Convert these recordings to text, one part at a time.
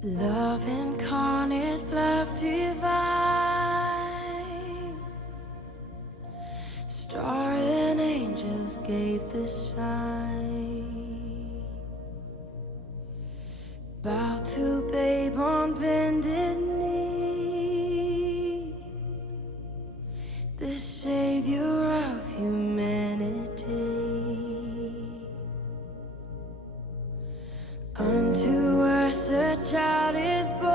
Love incarnate, love divine. Star and angels gave the sign. Bow to babe on bended knee, the savior of humanity. Unto us a child is born,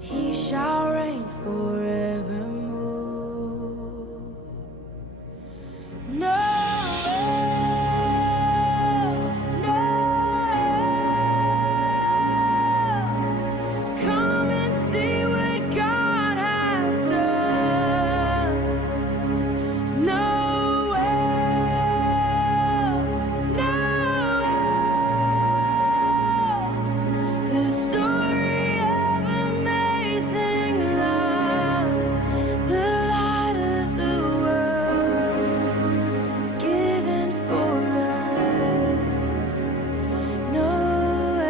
he shall reign forevermore. No, no, come and see what God has done. No, the story of amazing love, the light of the world, given for us. Noel.